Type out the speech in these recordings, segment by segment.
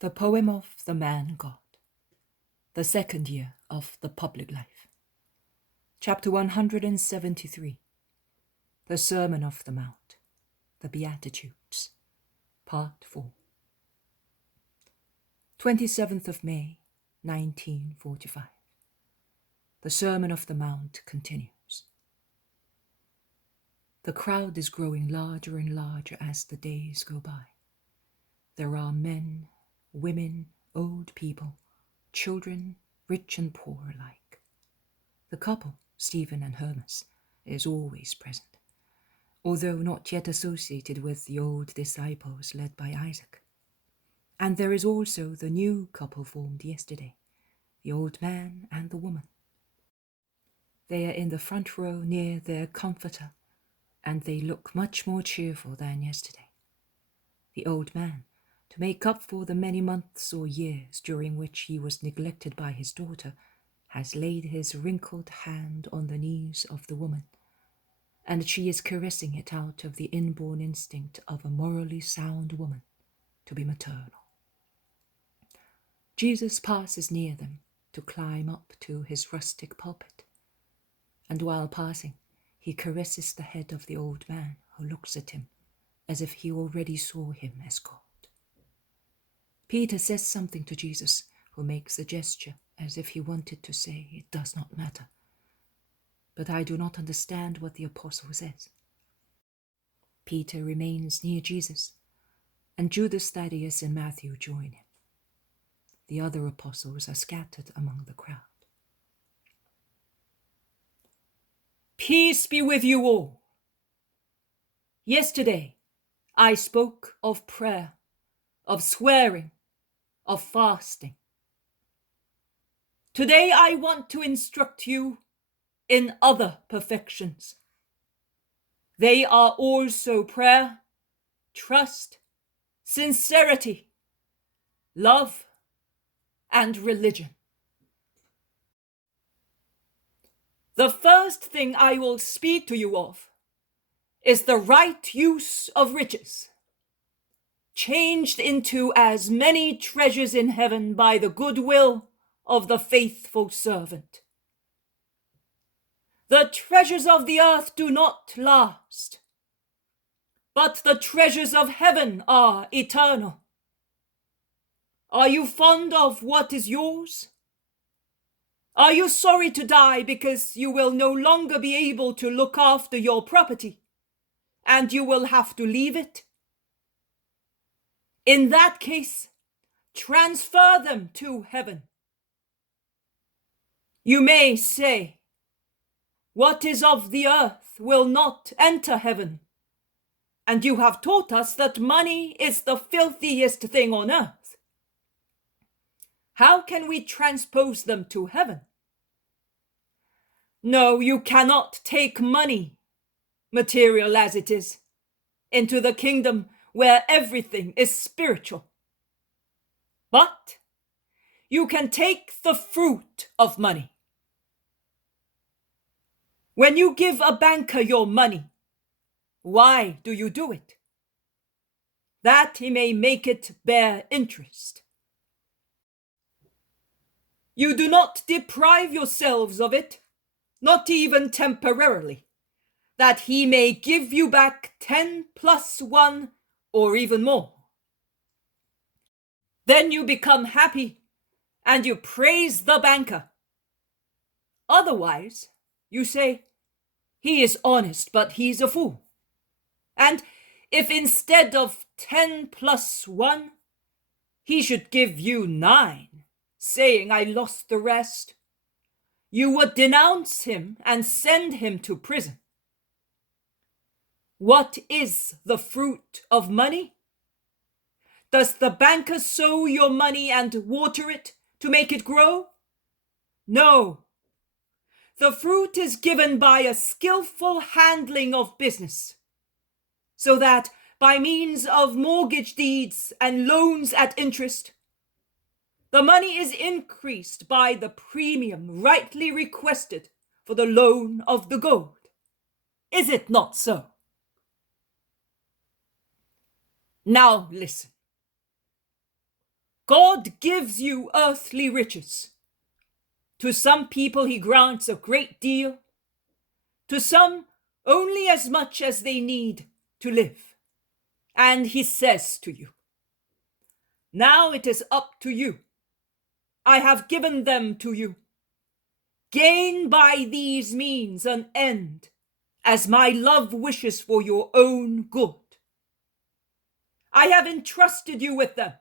The Poem of the Man God, the second year of the public life. Chapter 173, the Sermon of the Mount, the Beatitudes, Part 4. 27th of May, 1945. The Sermon of the Mount continues. The crowd is growing larger and larger as the days go by. There are men, women, old people, children, rich and poor alike. The couple, Stephen and Hermas, is always present, although not yet associated with the old disciples led by Isaac. And there is also the new couple formed yesterday, the old man and the woman. They are in the front row near their comforter, and they look much more cheerful than yesterday. The old man, to make up for the many months or years during which he was neglected by his daughter, has laid his wrinkled hand on the knees of the woman, and she is caressing it out of the inborn instinct of a morally sound woman to be maternal. Jesus passes near them to climb up to his rustic pulpit, and while passing, he caresses the head of the old man who looks at him as if he already saw him as God. Peter says something to Jesus, who makes a gesture as if he wanted to say, "It does not matter." But I do not understand what the apostle says. Peter remains near Jesus, and Judas, Thaddeus, and Matthew join him. The other apostles are scattered among the crowd. Peace be with you all. Yesterday, I spoke of prayer, of swearing, of fasting. Today I want to instruct you in other perfections. They are also prayer, trust, sincerity, love, and religion. The first thing I will speak to you of is the right use of riches, changed into as many treasures in heaven by the goodwill of the faithful servant. The treasures of the earth do not last, but the treasures of heaven are eternal. Are you fond of what is yours? Are you sorry to die because you will no longer be able to look after your property, and you will have to leave it? In that case, transfer them to heaven. You may say, "What is of the earth will not enter heaven," and you have taught us that money is the filthiest thing on earth. How can we transpose them to heaven? No, you cannot take money, material as it is, into the kingdom where everything is spiritual. But you can take the fruit of money. When you give a banker your money, why do you do it? That he may make it bear interest. You do not deprive yourselves of it, not even temporarily, that he may give you back 10 plus 1 or even more. Then you become happy and you praise the banker. Otherwise, you say, "He is honest, but he's a fool." And if instead of 10 plus 1, he should give you 9, saying, "I lost the rest," you would denounce him and send him to prison. What is the fruit of money? Does the banker sow your money and water it to make it grow? No. The fruit is given by a skillful handling of business, so that by means of mortgage deeds and loans at interest, the money is increased by the premium rightly requested for the loan of the gold. Is it not so? Now listen. God gives you earthly riches. To some people he grants a great deal, to some only as much as they need to live. And he says to you, now it is up to you. I have given them to you. Gain by these means an end, as my love wishes for your own good. I have entrusted you with them,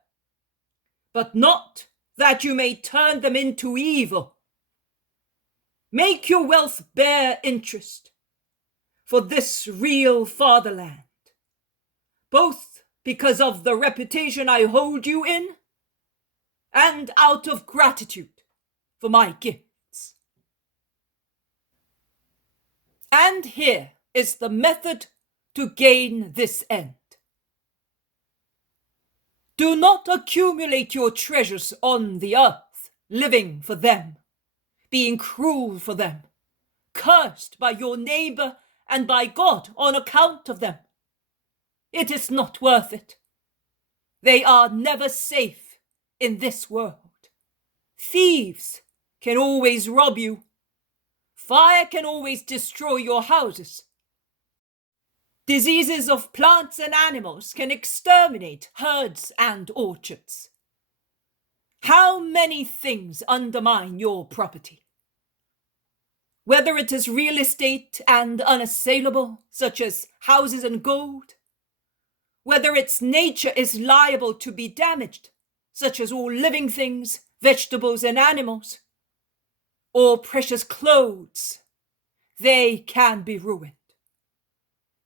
but not that you may turn them into evil. Make your wealth bear interest for this real fatherland, both because of the reputation I hold you in and out of gratitude for my gifts. And here is the method to gain this end. Do not accumulate your treasures on the earth, living for them, being cruel for them, cursed by your neighbor and by God on account of them. It is not worth it. They are never safe in this world. Thieves can always rob you. Fire can always destroy your houses. Diseases of plants and animals can exterminate herds and orchards. How many things undermine your property? Whether it is real estate and unassailable, such as houses and gold, whether its nature is liable to be damaged, such as all living things, vegetables and animals, or precious clothes, they can be ruined.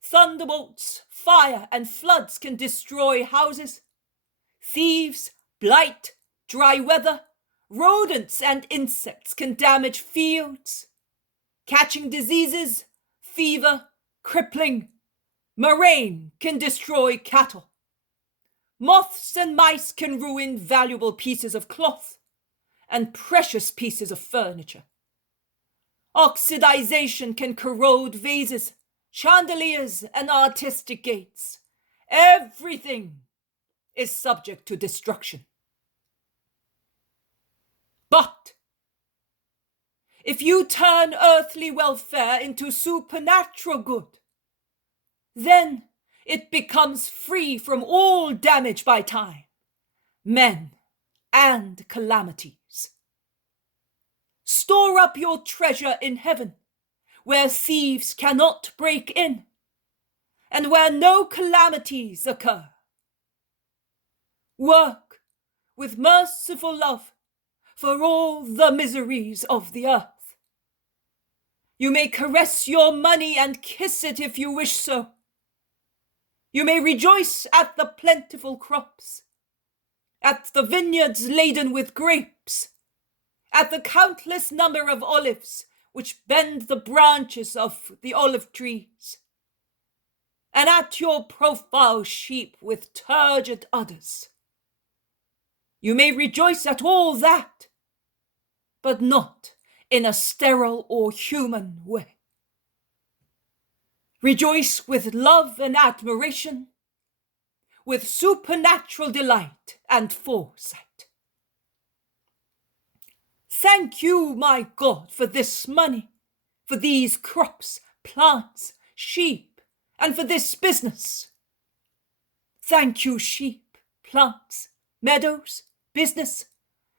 Thunderbolts, fire, and floods can destroy houses. Thieves, blight, dry weather, rodents and insects can damage fields. Catching diseases, fever, crippling, murrain can destroy cattle. Moths and mice can ruin valuable pieces of cloth and precious pieces of furniture. Oxidization can corrode vases, chandeliers, and artistic gates. Everything is subject to destruction. But if you turn earthly welfare into supernatural good, then it becomes free from all damage by time, men, and calamities. Store up your treasure in heaven, where thieves cannot break in, and where no calamities occur. Work with merciful love for all the miseries of the earth. You may caress your money and kiss it if you wish so. You may rejoice at the plentiful crops, at the vineyards laden with grapes, at the countless number of olives which bend the branches of the olive trees, and at your profile sheep with turgid udders. You may rejoice at all that, but not in a sterile or human way. Rejoice with love and admiration, with supernatural delight and foresight. Thank you, my God, for this money, for these crops, plants, sheep, and for this business. Thank you, sheep, plants, meadows, business,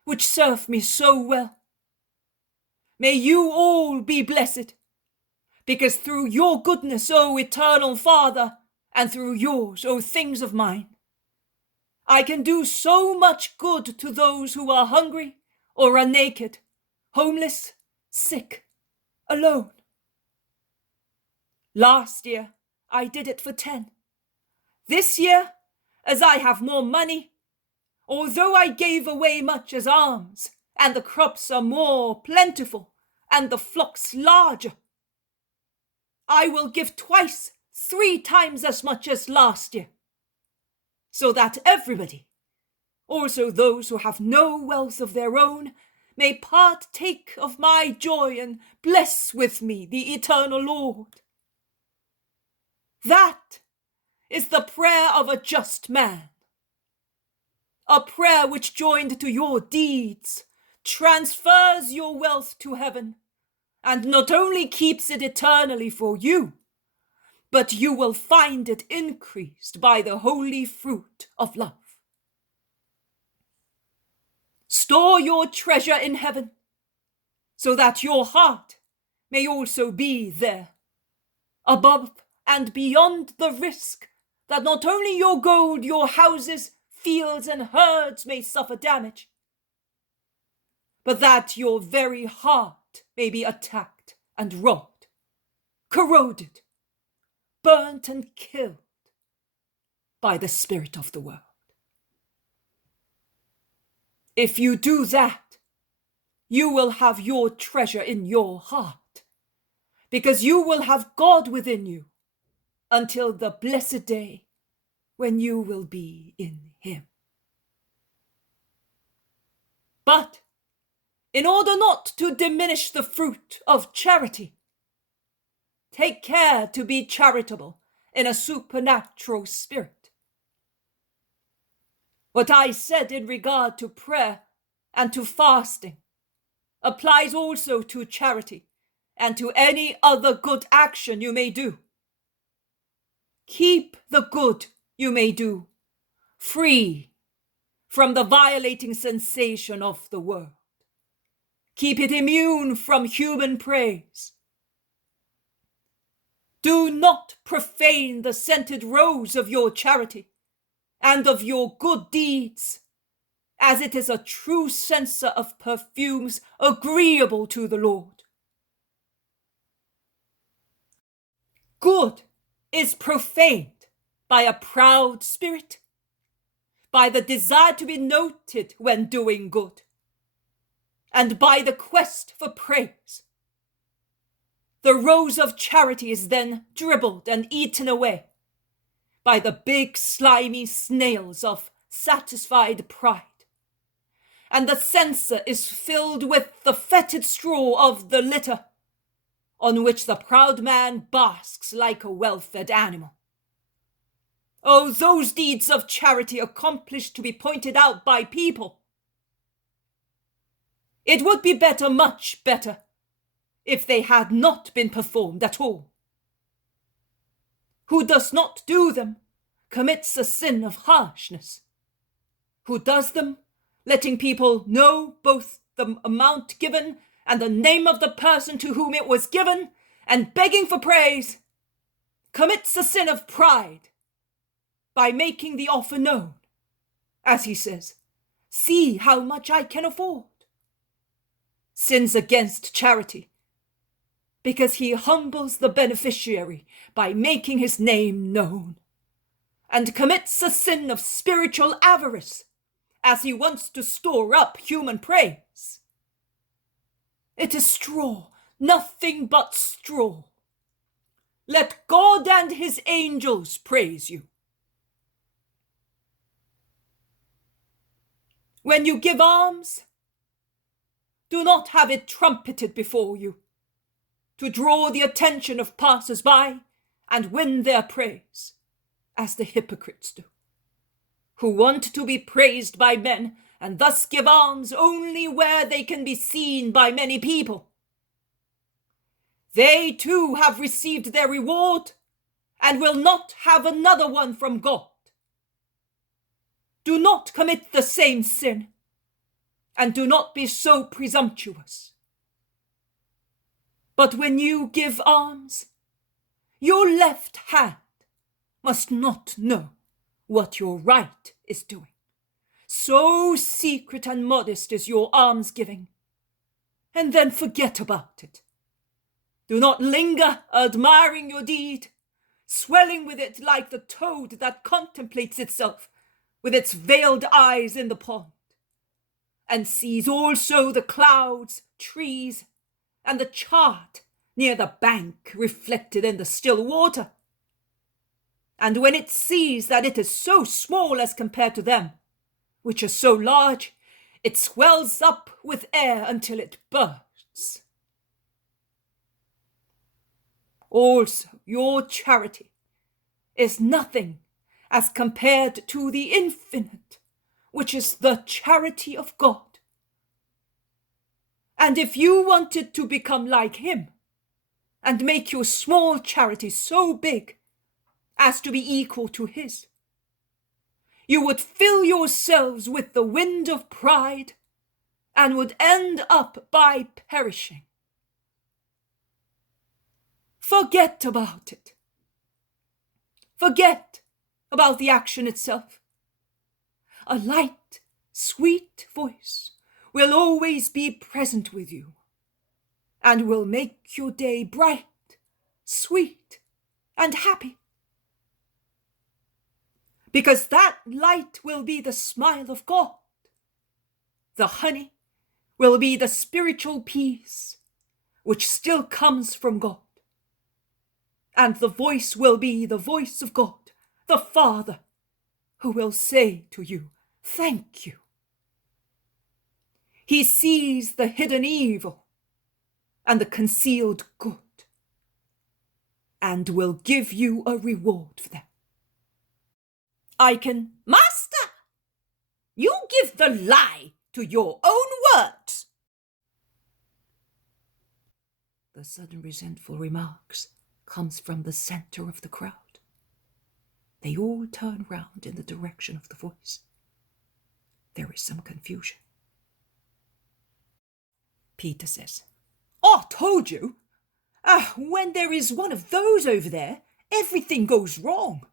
which serve me so well. May you all be blessed, because through your goodness, O eternal Father, and through yours, O things of mine, I can do so much good to those who are hungry or are naked, homeless, sick, alone. Last year, I did it for 10. This year, as I have more money, although I gave away much as alms, and the crops are more plentiful, and the flocks larger, I will give twice, 3 times as much as last year, so that everybody, also those who have no wealth of their own, may partake of my joy and bless with me the eternal Lord. That is the prayer of a just man. a prayer which joined to your deeds transfers your wealth to heaven, and not only keeps it eternally for you, but you will find it increased by the holy fruit of love. Store your treasure in heaven, so that your heart may also be there, above and beyond the risk that not only your gold, your houses, fields, and herds may suffer damage, but that your very heart may be attacked and robbed, corroded, burnt and killed by the spirit of the world. If you do that, you will have your treasure in your heart, because you will have God within you until the blessed day when you will be in Him. But in order not to diminish the fruit of charity, take care to be charitable in a supernatural spirit. What I said in regard to prayer and to fasting applies also to charity and to any other good action you may do. Keep the good you may do free from the violating sensation of the world. Keep it immune from human praise. Do not profane the scented rose of your charity and of your good deeds, as it is a true censer of perfumes agreeable to the Lord. Good is profaned by a proud spirit, by the desire to be noted when doing good, and by the quest for praise. The rose of charity is then dribbled and eaten away by the big slimy snails of satisfied pride, and the censer is filled with the fetid straw of the litter, on which the proud man basks like a well-fed animal. Oh, those deeds of charity accomplished to be pointed out by people! It would be better, much better, if they had not been performed at all. Who does not do them commits a sin of harshness. Who does them, letting people know both the amount given and the name of the person to whom it was given, and begging for praise, commits a sin of pride by making the offer known, as he says, "See how much I can afford." Sins against charity, because he humbles the beneficiary by making his name known, and commits a sin of spiritual avarice, as he wants to store up human praise. It is straw, nothing but straw. Let God and his angels praise you. When you give alms, do not have it trumpeted before you, to draw the attention of passers-by and win their praise, as the hypocrites do, who want to be praised by men and thus give alms only where they can be seen by many people. They too have received their reward and will not have another one from God. Do not commit the same sin, and do not be so presumptuous. But when you give alms, your left hand must not know what your right is doing. So secret and modest is your almsgiving, and then forget about it. Do not linger admiring your deed, swelling with it like the toad that contemplates itself with its veiled eyes in the pond, and sees also the clouds, trees, and the chart near the bank reflected in the still water. And when it sees that it is so small as compared to them, which are so large, it swells up with air until it bursts. Also, your charity is nothing as compared to the infinite, which is the charity of God. And if you wanted to become like him and make your small charity so big as to be equal to his, you would fill yourselves with the wind of pride and would end up by perishing. Forget about it. Forget about the action itself. A light, sweet voice will always be present with you and will make your day bright, sweet, and happy. Because that light will be the smile of God. The honey will be the spiritual peace which still comes from God. And the voice will be the voice of God, the Father, who will say to you, thank you. He sees the hidden evil and the concealed good and will give you a reward for that. Master, you give the lie to your own words. The sudden resentful remarks comes from the center of the crowd. They all turn round in the direction of the voice. There is some confusion. Peter says, I told you. When there is one of those over there, everything goes wrong.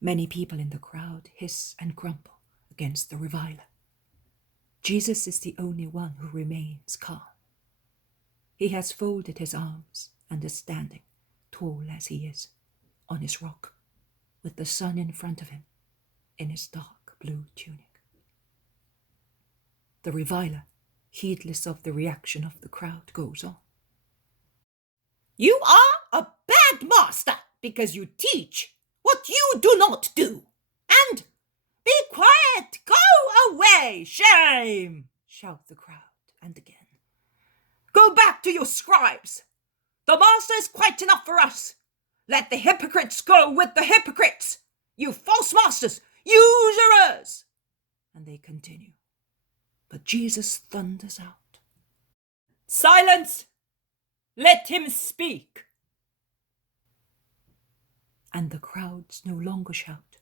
Many people in the crowd hiss and grumble against the reviler. Jesus is the only one who remains calm. He has folded his arms and is standing, tall as he is, on his rock, with the sun in front of him, in his dark blue tunic. The reviler, heedless of the reaction of the crowd, goes on. You are a bad master because you teach what you do not do. And be quiet, go away, shame, shout the crowd, and again. Go back to your scribes. The master is quite enough for us. Let the hypocrites go with the hypocrites. You false masters, usurers. And they continue. But Jesus thunders out. Silence! Let him speak. And the crowds no longer shout,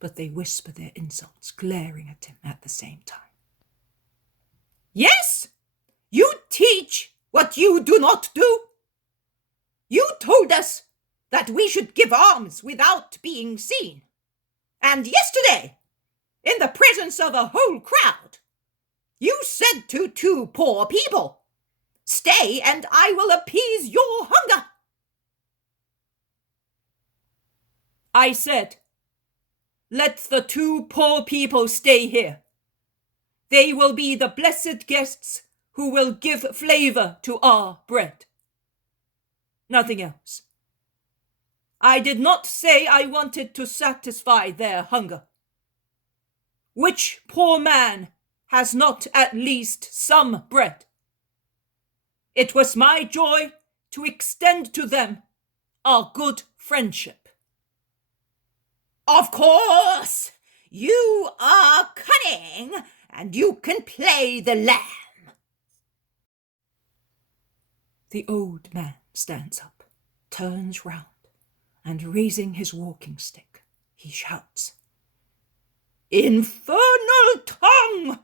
but they whisper their insults, glaring at him at the same time. Yes, you teach what you do not do. You told us that we should give alms without being seen. And yesterday, in the presence of a whole crowd, you said to two poor people, stay and I will appease your hunger. I said, let the two poor people stay here. They will be the blessed guests who will give flavor to our bread. Nothing else. I did not say I wanted to satisfy their hunger. Which poor man has not at least some bread? It was my joy to extend to them our good friendship. Of course, you are cunning and you can play the lamb. The old man stands up, turns round, and raising his walking stick, he shouts, Infernal tongue,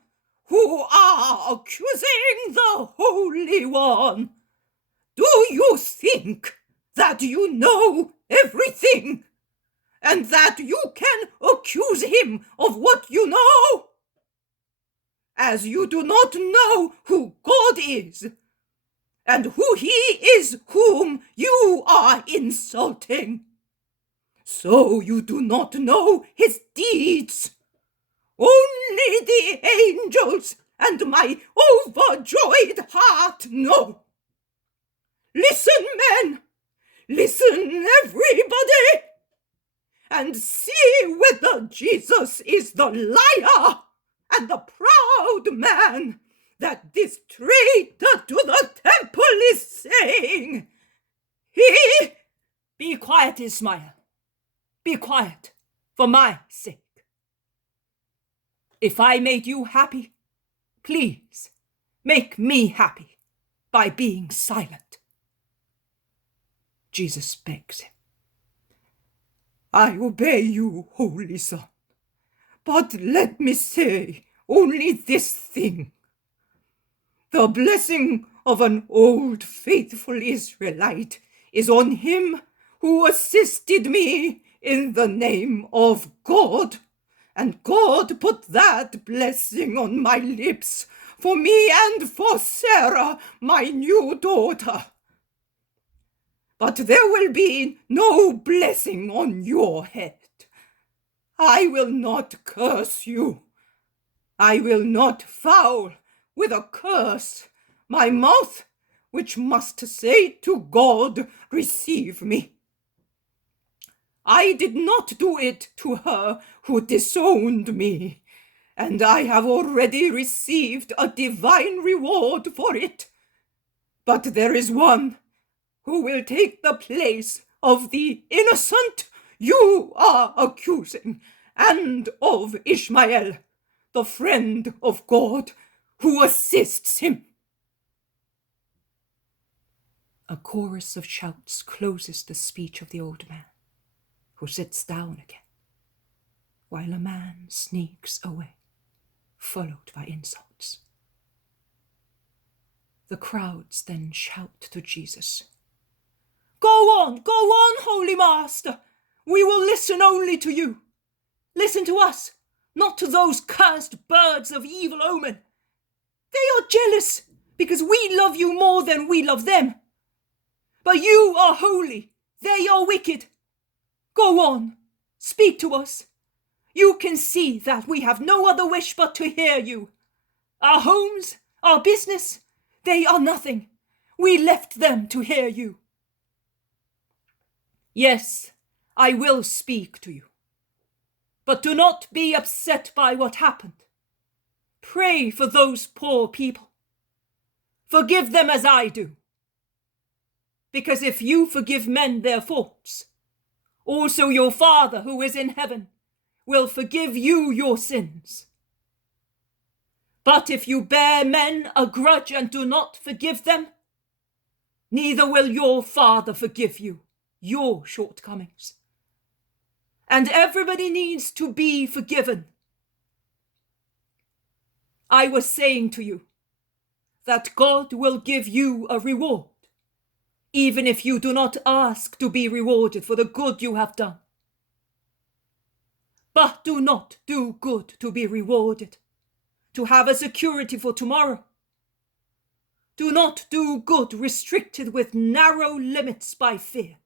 who are accusing the Holy One, do you think that you know everything, and that you can accuse him of what you know? As you do not know who God is, and who he is whom you are insulting, so you do not know his deeds. Only the angels and my overjoyed heart know. Listen, men, listen, everybody, and see whether Jesus is the liar and the proud man that this traitor to the temple is saying. Be quiet, Ismail. Be quiet, for my sake. If I made you happy, please make me happy by being silent. Jesus begs him. I obey you, Holy Son, but let me say only this thing. The blessing of an old faithful Israelite is on him who assisted me in the name of God, and God put that blessing on my lips for me and for Sarah, my new daughter. But there will be no blessing on your head. I will not curse you. I will not foul with a curse my mouth, which must say to God, receive me. I did not do it to her who disowned me, and I have already received a divine reward for it. But there is one who will take the place of the innocent you are accusing, and of Ishmael, the friend of God, who assists him. A chorus of shouts closes the speech of the old man, who sits down again, while a man sneaks away, followed by insults. The crowds then shout to Jesus, Go on, Holy Master. We will listen only to you. Listen to us, not to those cursed birds of evil omen. They are jealous because we love you more than we love them. But you are holy, they are wicked. Go on, speak to us. You can see that we have no other wish but to hear you. Our homes, our business, they are nothing. We left them to hear you. Yes, I will speak to you. But do not be upset by what happened. Pray for those poor people. Forgive them as I do. Because if you forgive men their faults, also your Father who is in heaven will forgive you your sins. But if you bear men a grudge and do not forgive them, neither will your Father forgive you your shortcomings. And everybody needs to be forgiven. I was saying to you that God will give you a reward, even if you do not ask to be rewarded for the good you have done. But do not do good to be rewarded, to have a security for tomorrow. Do not do good restricted with narrow limits by fear.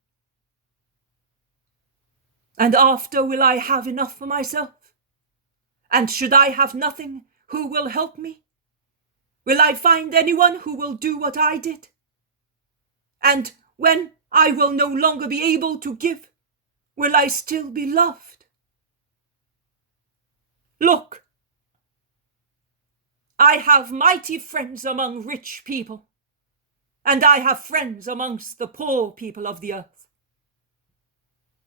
And after will I have enough for myself? And should I have nothing, who will help me? Will I find anyone who will do what I did? And when I will no longer be able to give, will I still be loved? Look, I have mighty friends among rich people, and I have friends amongst the poor people of the earth.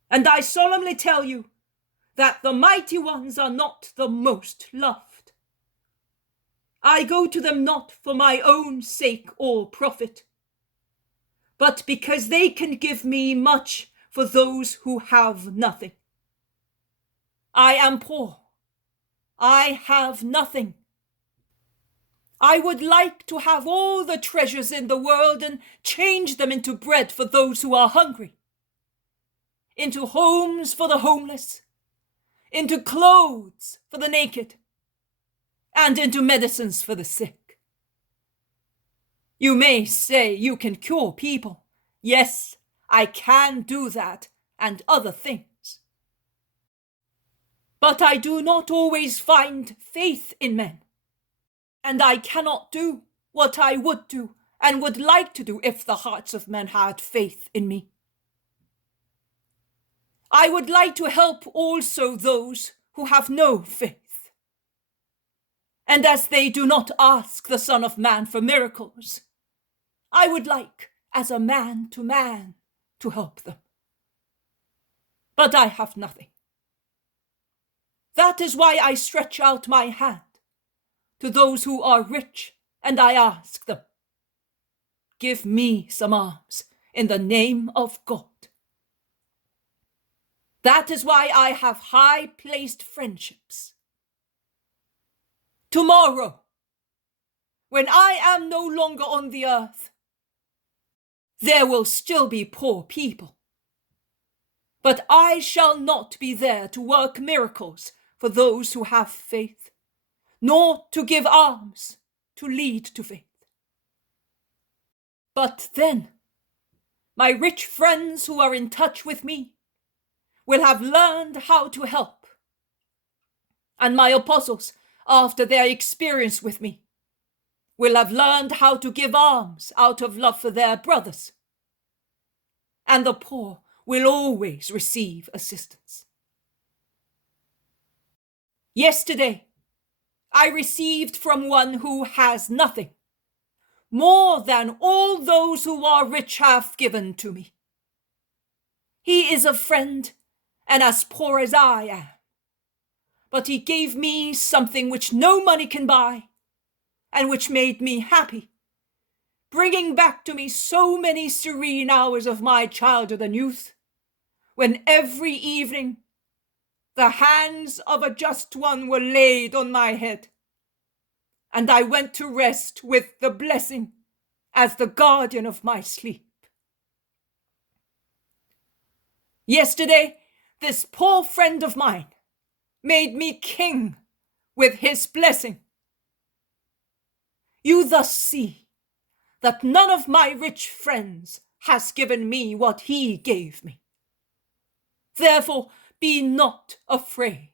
And I solemnly tell you that the mighty ones are not the most loved. I go to them not for my own sake or profit, but because they can give me much for those who have nothing. I am poor. I have nothing. I would like to have all the treasures in the world and change them into bread for those who are hungry, into homes for the homeless, into clothes for the naked, and into medicines for the sick. You may say you can cure people. Yes, I can do that and other things. But I do not always find faith in men, and I cannot do what I would do and would like to do if the hearts of men had faith in me. I would like to help also those who have no faith. And as they do not ask the Son of Man for miracles, I would like, as a man, to help them. But I have nothing. That is why I stretch out my hand to those who are rich, and I ask them, give me some alms in the name of God. That is why I have high-placed friendships. Tomorrow, when I am no longer on the earth, there will still be poor people. But I shall not be there to work miracles for those who have faith, nor to give alms to lead to faith. But then, my rich friends who are in touch with me will have learned how to help. And my apostles, after their experience with me, will have learned how to give alms out of love for their brothers. And the poor will always receive assistance. Yesterday, I received from one who has nothing more than all those who are rich have given to me. He is a friend and as poor as I am, but he gave me something which no money can buy and which made me happy, bringing back to me so many serene hours of my childhood and youth, when every evening the hands of a just one were laid on my head, and I went to rest with the blessing as the guardian of my sleep. Yesterday, this poor friend of mine made me king with his blessing. You thus see that none of my rich friends has given me what he gave me. Therefore, be not afraid.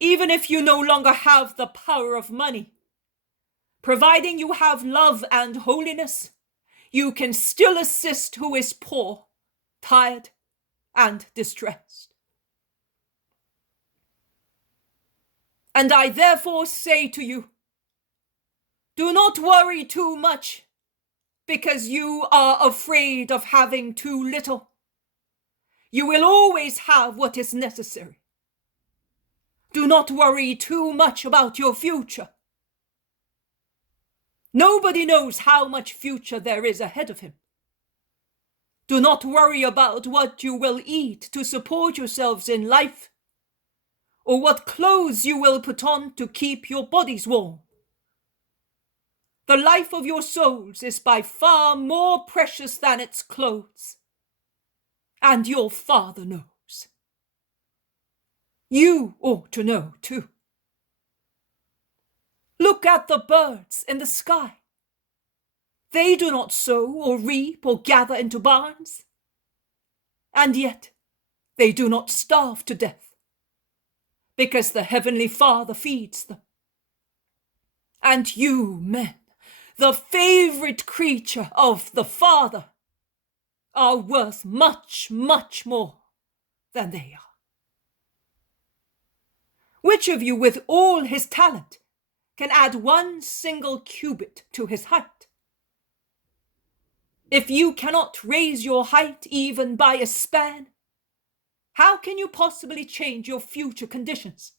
Even if you no longer have the power of money, providing you have love and holiness, you can still assist who is poor, tired, and distressed. And I therefore say to you, do not worry too much because you are afraid of having too little. You will always have what is necessary. Do not worry too much about your future. Nobody knows how much future there is ahead of him. Do not worry about what you will eat to support yourselves in life, or what clothes you will put on to keep your bodies warm. The life of your souls is by far more precious than its clothes, and your Father knows. You ought to know too. Look at the birds in the sky. They do not sow or reap or gather into barns, and yet they do not starve to death, because the Heavenly Father feeds them. And you, men, the favorite creature of the Father, are worth much, much more than they are. Which of you, with all his talent, can add 1 single cubit to his height? If you cannot raise your height even by a span, how can you possibly change your future conditions,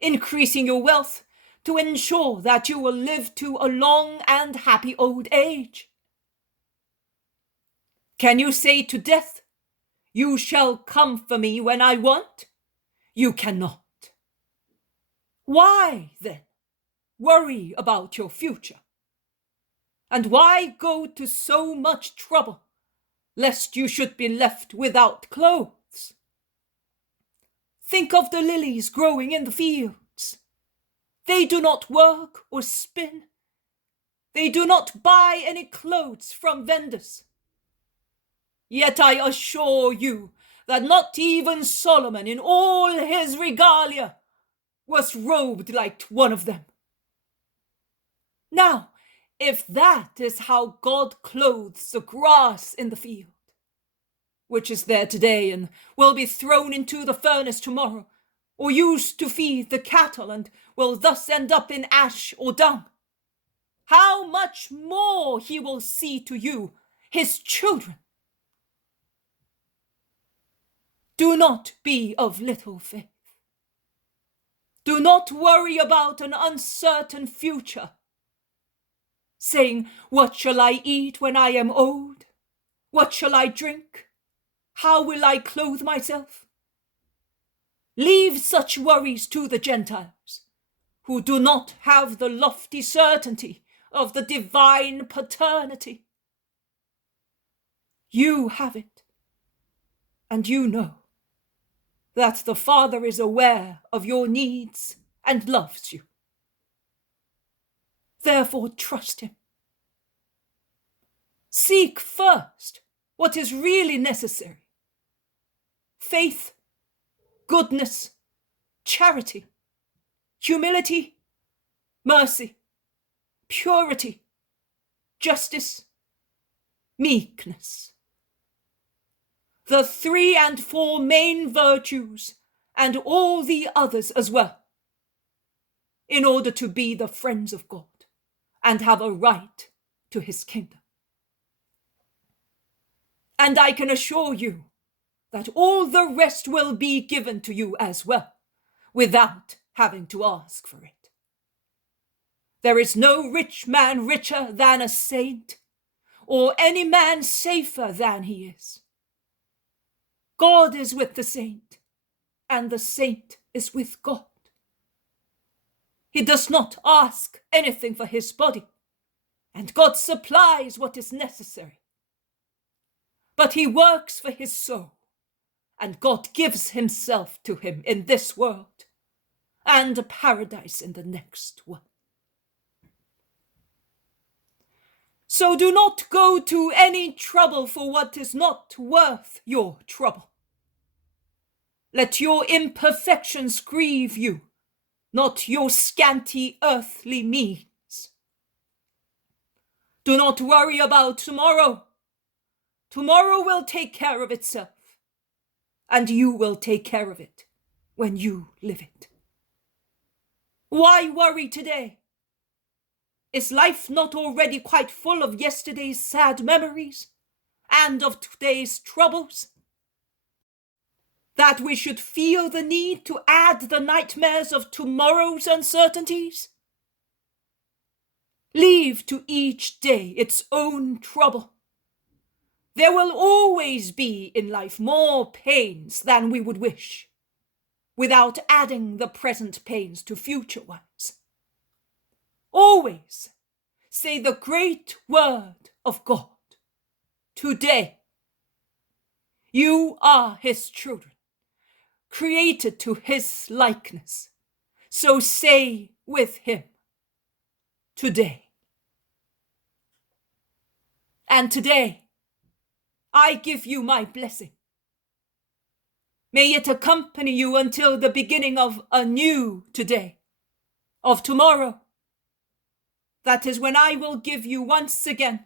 increasing your wealth to ensure that you will live to a long and happy old age? Can you say to death, you shall come for me when I want? You cannot. Why, then, worry about your future? And why go to so much trouble, lest you should be left without clothes? Think of the lilies growing in the fields. They do not work or spin. They do not buy any clothes from vendors. Yet I assure you that not even Solomon in all his regalia was robed like one of them. Now, if that is how God clothes the grass in the field, which is there today and will be thrown into the furnace tomorrow, or used to feed the cattle and will thus end up in ash or dung, how much more he will see to you, his children. Do not be of little faith. Do not worry about an uncertain future, saying, what shall I eat when I am old? What shall I drink? How will I clothe myself? Leave such worries to the Gentiles, who do not have the lofty certainty of the divine paternity. You have it, and you know that the Father is aware of your needs and loves you. Therefore, trust him. Seek first what is really necessary: faith, goodness, charity, humility, mercy, purity, justice, meekness. The 3 and 4 main virtues, and all the others as well, in order to be the friends of God and have a right to his kingdom. And I can assure you that all the rest will be given to you as well, without having to ask for it. There is no rich man richer than a saint, or any man safer than he is. God is with the saint, and the saint is with God. He does not ask anything for his body, and God supplies what is necessary. But he works for his soul, and God gives himself to him in this world, and a paradise in the next one. So do not go to any trouble for what is not worth your trouble. Let your imperfections grieve you, not your scanty earthly means. Do not worry about tomorrow. Tomorrow will take care of itself, and you will take care of it when you live it. Why worry today? Is life not already quite full of yesterday's sad memories and of today's troubles? That we should feel the need to add the nightmares of tomorrow's uncertainties? Leave to each day its own trouble. There will always be in life more pains than we would wish, without adding the present pains to future ones. Always say the great word of God. Today, you are his children, created to his likeness. So say with him, today. And today, I give you my blessing. May it accompany you until the beginning of a new today, of tomorrow. That is when I will give you once again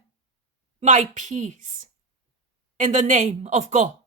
my peace in the name of God.